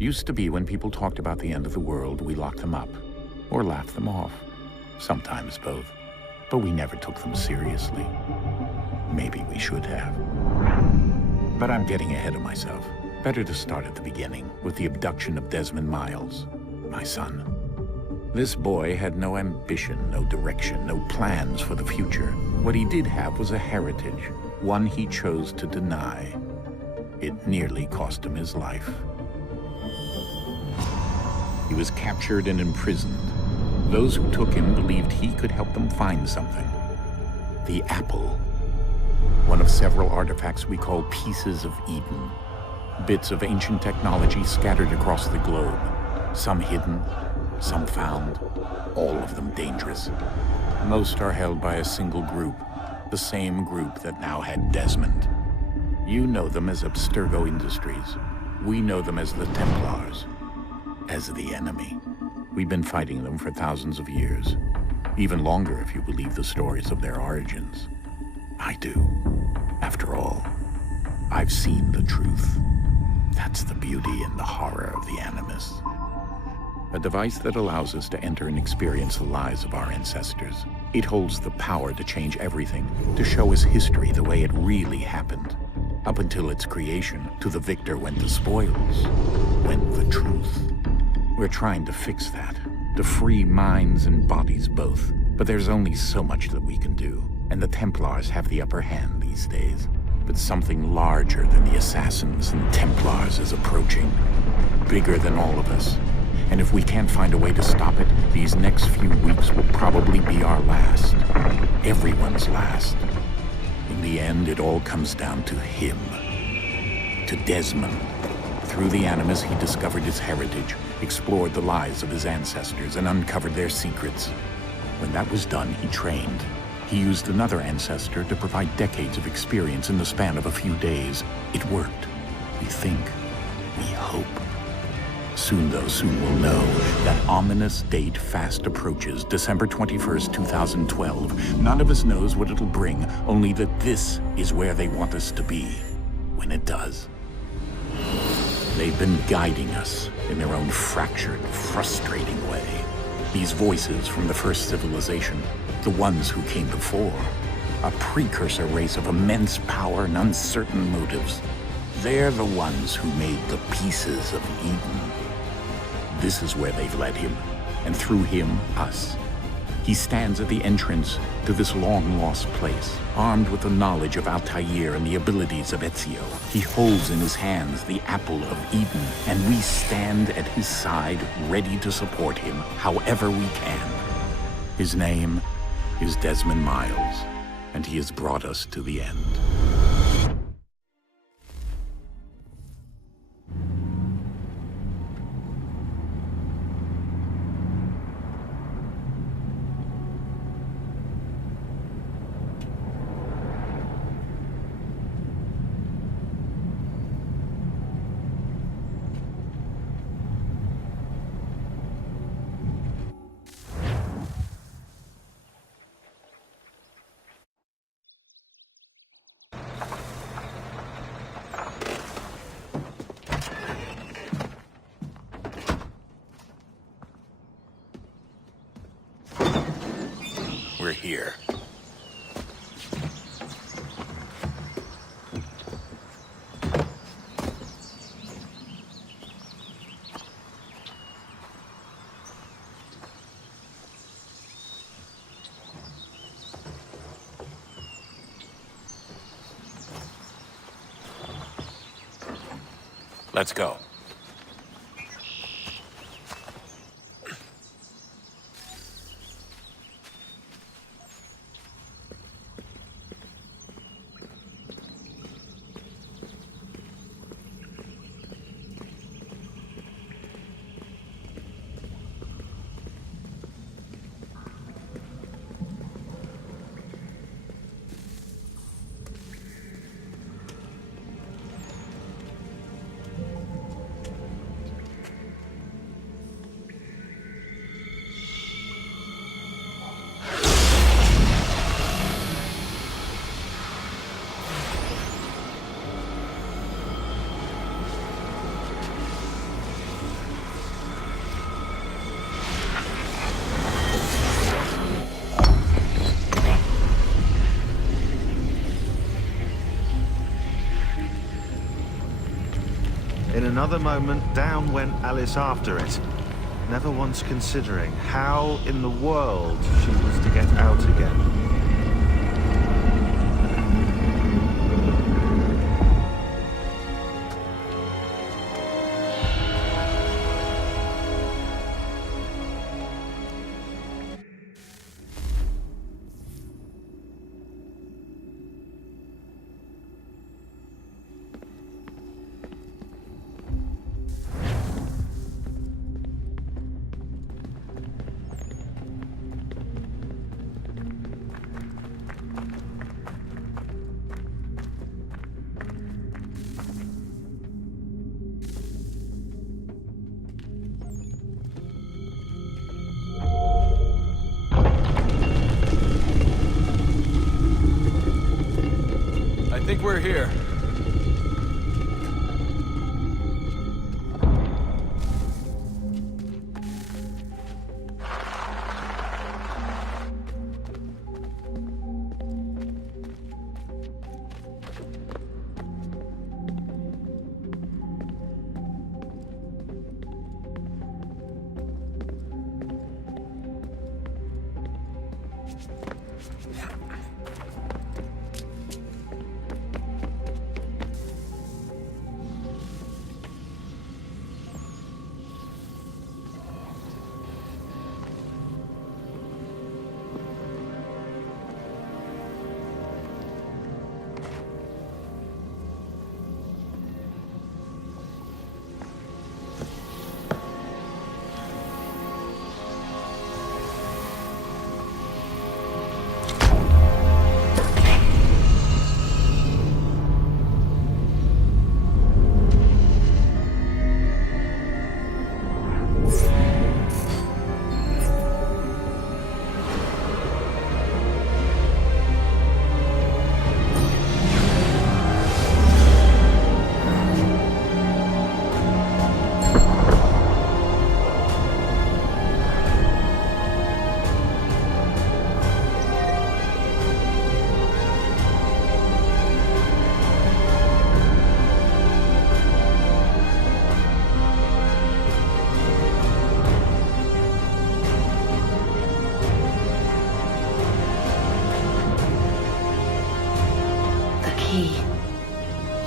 Used to be when people talked about the end of the world, we locked them up, or laughed them off. Sometimes both. But we never took them seriously. Maybe we should have. But I'm getting ahead of myself. Better to start at the beginning, with the abduction of Desmond Miles, my son. This boy had no ambition, no direction, no plans for the future. What he did have was a heritage, one he chose to deny. It nearly cost him his life. He was captured and imprisoned. Those who took him believed he could help them find something. The apple. One of several artifacts we call Pieces of Eden. Bits of ancient technology scattered across the globe. Some hidden, some found, all of them dangerous. Most are held by a single group, the same group that now had Desmond. You know them as Abstergo Industries. We know them as the Templars, as the enemy. We've been fighting them for thousands of years, even longer if you believe the stories of their origins. I do. After all, I've seen the truth. That's the beauty and the horror of the Animus. A device that allows us to enter and experience the lives of our ancestors. It holds the power to change everything, to show us history the way it really happened. Up until its creation, to the victor went the spoils, went the truth. We're trying to fix that, to free minds and bodies both. But there's only so much that we can do, and the Templars have the upper hand these days. But something larger than the Assassins and Templars is approaching, bigger than all of us. And if we can't find a way to stop it, these next few weeks will probably be our last. Everyone's last. In the end, it all comes down to him. To Desmond. Through the Animus, he discovered his heritage, explored the lives of his ancestors, and uncovered their secrets. When that was done, he trained. He used another ancestor to provide decades of experience in the span of a few days. It worked. We think. We hope. Soon, though, soon we'll know. That ominous date fast approaches, December 21st, 2012. None of us knows what it'll bring, only that this is where they want us to be, when it does. They've been guiding us in their own fractured, frustrating way. These voices from the first civilization, the ones who came before, a precursor race of immense power and uncertain motives. They're the ones who made the Pieces of Eden. This is where they've led him, and through him, us. He stands at the entrance to this long-lost place, armed with the knowledge of Altair and the abilities of Ezio. He holds in his hands the Apple of Eden, and we stand at his side, ready to support him however we can. His name is Desmond Miles, and he has brought us to the end. We're here. Let's go. In another moment, down went Alice after it, never once considering how in the world she was to get out again. I think we're here.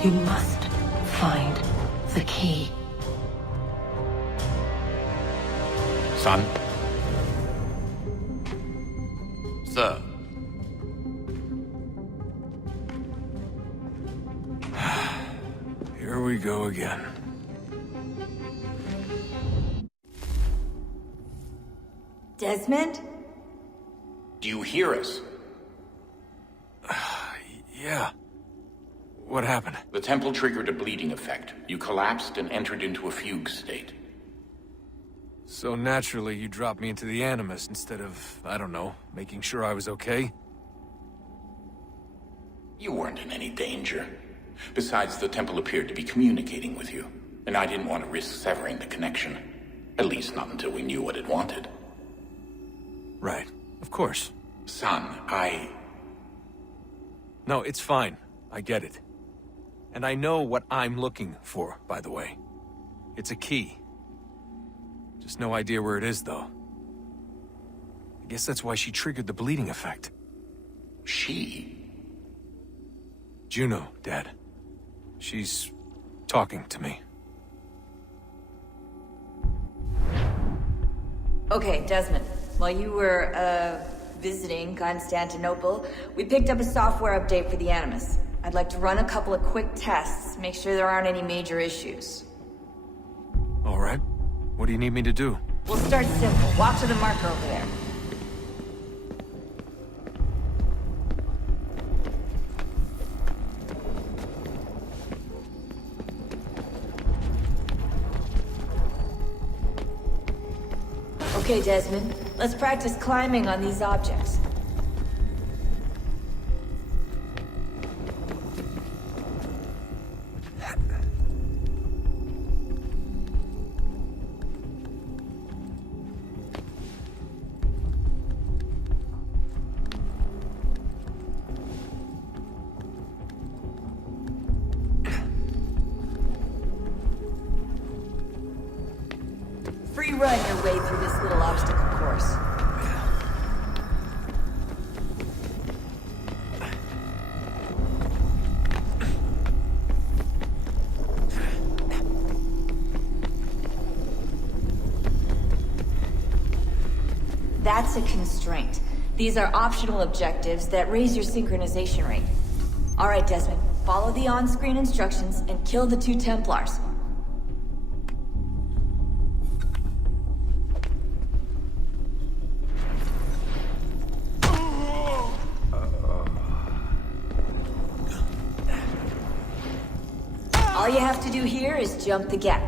You must find the key. Son? Sir. Here we go again. Desmond? Do you hear us? Yeah. What happened? The temple triggered a bleeding effect. You collapsed and entered into a fugue state. So naturally, you dropped me into the Animus instead of, I don't know, making sure I was okay? You weren't in any danger. Besides, the temple appeared to be communicating with you, and I didn't want to risk severing the connection. At least not until we knew what it wanted. Right. Of course. Son, No, it's fine. I get it. And I know what I'm looking for, by the way. It's a key. Just no idea where it is, though. I guess that's why she triggered the bleeding effect. She? Juno, Dad. She's talking to me. Okay, Desmond. While you were, visiting Constantinople, we picked up a software update for the Animus. I'd like to run a couple of quick tests, make sure there aren't any major issues. All right. What do you need me to do? We'll start simple. Walk to the marker over there. Okay, Desmond. Let's practice climbing on these objects. Free run your way through this little obstacle course. That's a constraint. These are optional objectives that raise your synchronization rate. Alright, Desmond. Follow the on-screen instructions and kill the 2 Templars. All you have to do here is jump the gap.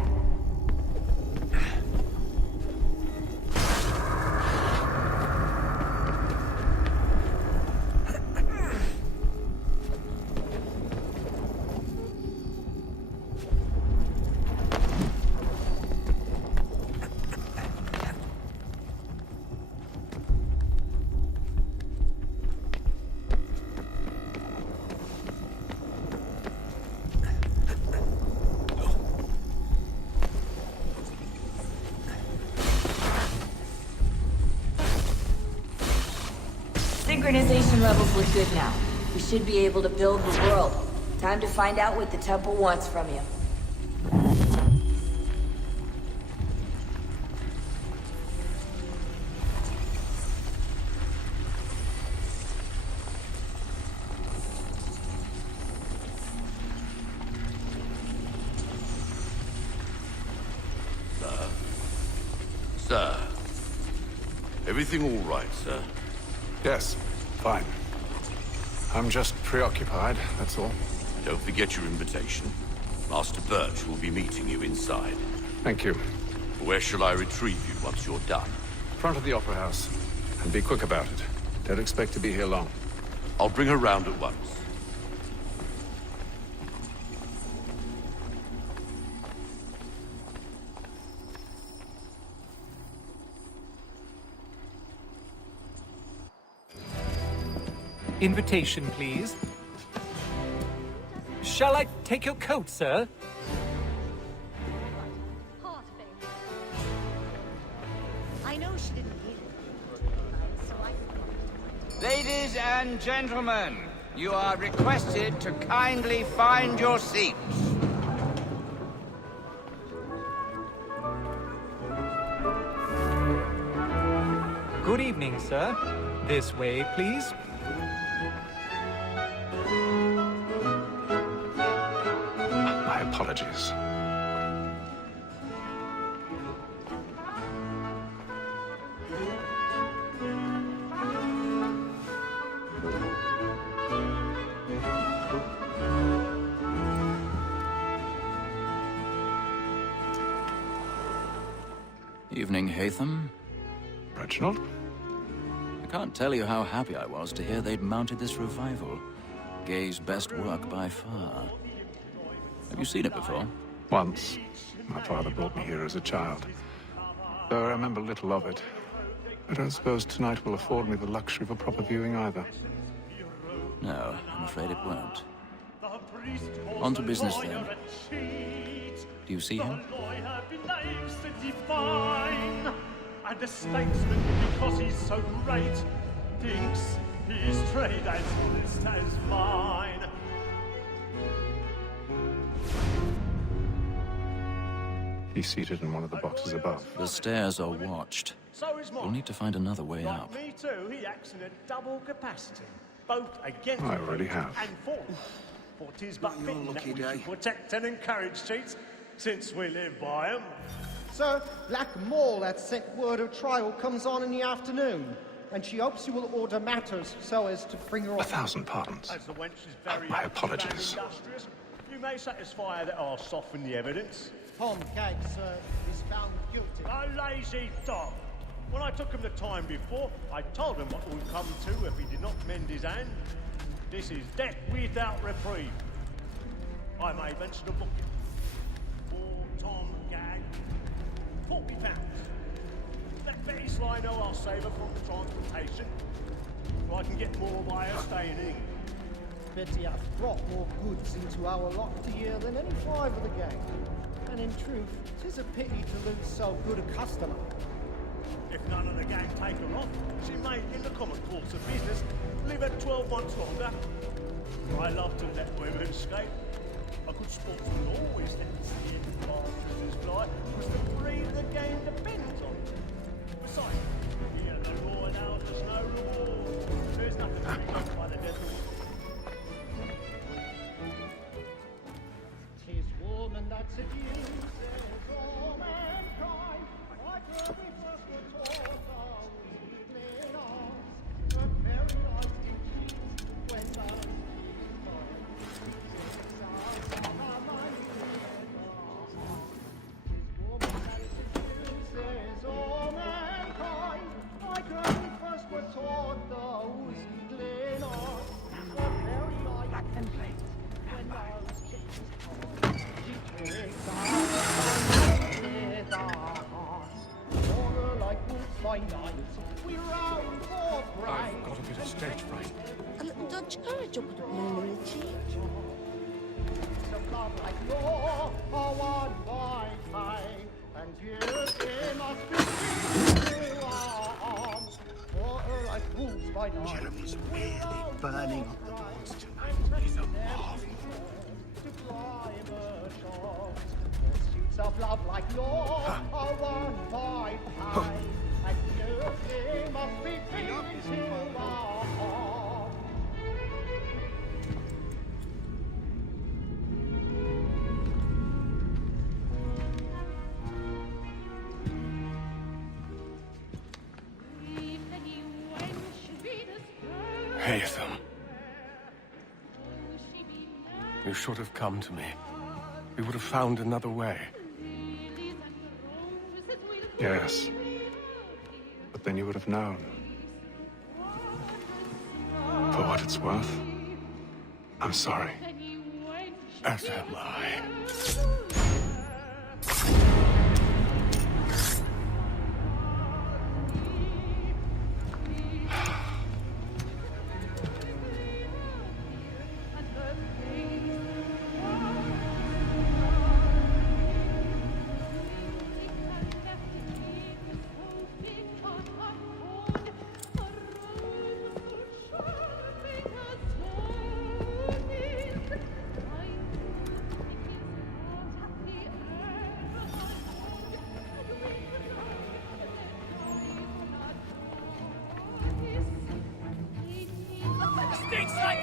Synchronization levels look good now. We should be able to build the world. Time to find out what the temple wants from you. Sir. Everything all right, sir? Yes, fine. I'm just preoccupied, that's all. Don't forget your invitation. Master Birch will be meeting you inside. Thank you. Where shall I retrieve you once you're done? Front of the Opera House. And be quick about it. Don't expect to be here long. I'll bring her round at once. Invitation, please. Shall I take your coat, sir? Heart failure. I know she didn't hear it, so I... Ladies and gentlemen, you are requested to kindly find your seats. Good evening, sir. This way, please. My apologies. Evening, Haytham. Reginald? I can't tell you how happy I was to hear they'd mounted this revival. Gay's best work by far. Have you seen it before? Once. My father brought me here as a child. Though I remember little of it. I don't suppose tonight will afford me the luxury of a proper viewing either. No, I'm afraid it won't. On to business then. Do you see him? And the statesman, because he's so great, thinks his trade as honest as mine. He's seated in one of the boxes above. The stairs are watched. So is mine. We'll need to find another way Like up. me too, he acts in a double capacity, both against I already have. and for. For 'tis but fitting that we should protect and encourage cheats, since we live by 'em. Sir, Black Mall had set word of trial comes on in the afternoon, and she hopes you will order matters so as to bring her off. 1,000 pardons. As the wench is very My apologies. industrious, you may satisfy her that I'll soften the evidence. Tom Gaggs, sir, is found guilty. A lazy dog. When I took him the time before, I told him what would come to if he did not mend his hand. This is death without reprieve. I may venture to book him. For Tom Gagg, £40. Let Betty Sly know I'll save her from the transportation, so I can get more by her staying in. Betty hath brought more goods into our lot a year than any 5 of the gang. And in truth, 'tis a pity to lose so good a customer. If none of the gang take her off, she may, in the common course of business, live at 12 months longer. I love to let women escape. A good sportsman always lets the end partridges fly, because the breed of the game depends on it. Besides, here the law and out there's no reward. There's nothing to be by the devil. 'Tis woman that seduces all mankind. Why could we first were taught our evening arms? But very life it cheats when love is born. Six hours of our mind is lost. 'Tis woman that seduces all mankind. Why could we first were taught those evening arms? But very life it cheats when love is born. I've got a bit of stage fright. A little Dutch courage up with the bloom in the cheek. Jennifer's really burning up the boards tonight. He's a marvel. Pursuits of love like yours are won by time, and you must be feeling to our heart. Haytham. You should have come to me. We would have found another way. Yes. But then you would have known. For what it's worth, I'm sorry. As am I.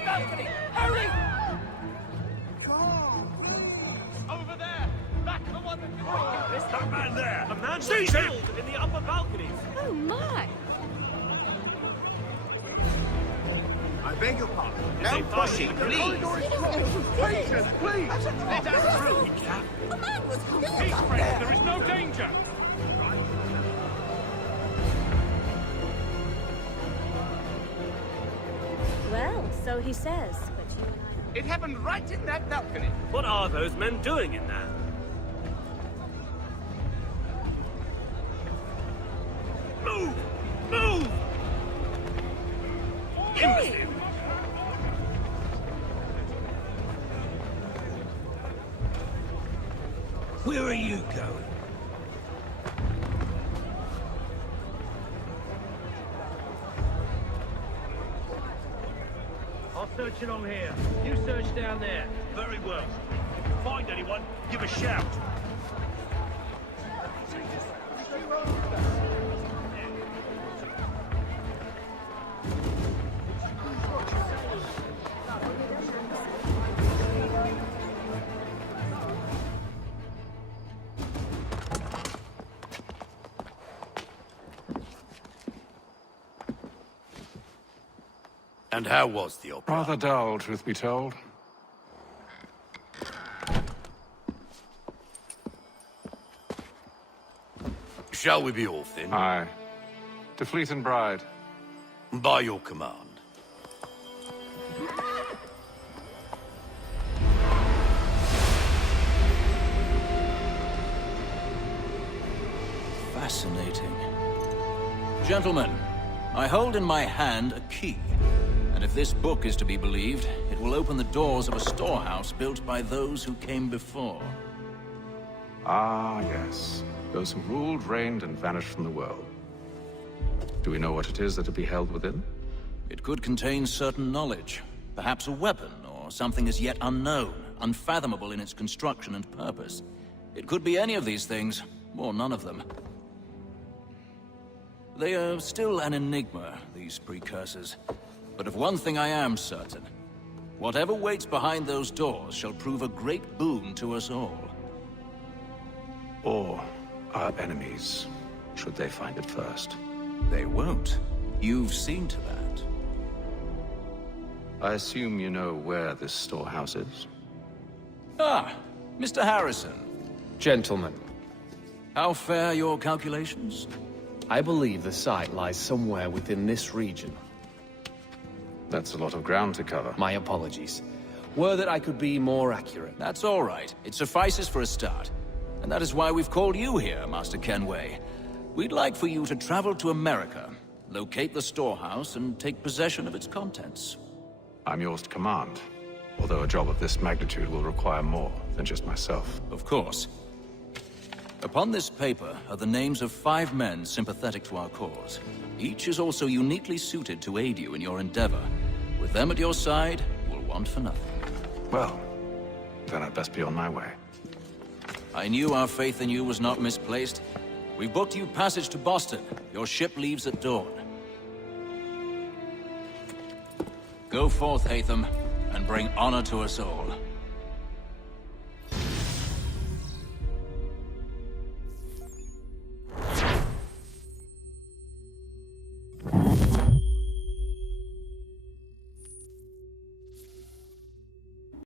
balcony! Hurry! Over there! That's the one that... Is that man there? A man was Seize him! killed in the upper balconies! Oh, my! I beg your pardon. No pushing, please! Patience, please! Let us through! The man was killed Keep up friends, there! there is no danger! Well, so he says, but you and I... It happened right in that balcony. What are those men doing in there? Move! Move! Hey! Where are you going? I'll search along here. You search down there. Very well. If you find anyone, give a shout. And how was the opera? Rather dull, truth be told. Shall we be off then? Aye. To Fleet and Bride. By your command. Fascinating. Gentlemen, I hold in my hand a key. And if this book is to be believed, it will open the doors of a storehouse built by those who came before. Ah, yes. Those who ruled, reigned, and vanished from the world. Do we know what it is that to be held within? It could contain certain knowledge. Perhaps a weapon, or something as yet unknown, unfathomable in its construction and purpose. It could be any of these things, or none of them. They are still an enigma, these precursors. But of one thing I am certain. Whatever waits behind those doors shall prove a great boon to us all. Or our enemies, should they find it first. They won't. You've seen to that. I assume you know where this storehouse is? Ah, Mr. Harrison. Gentlemen, How fare your calculations? I believe the site lies somewhere within this region. That's a lot of ground to cover. My apologies. Were that I could be more accurate. That's all right. It suffices for a start. And that is why we've called you here, Master Kenway. We'd like for you to travel to America, locate the storehouse, and take possession of its contents. I'm yours to command, although a job of this magnitude will require more than just myself. Of course. Upon this paper are the names of 5 men sympathetic to our cause. Each is also uniquely suited to aid you in your endeavor. With them at your side, you will want for nothing. Well, then I'd best be on my way. I knew our faith in you was not misplaced. We've booked you passage to Boston. Your ship leaves at dawn. Go forth, Hatham, and bring honor to us all.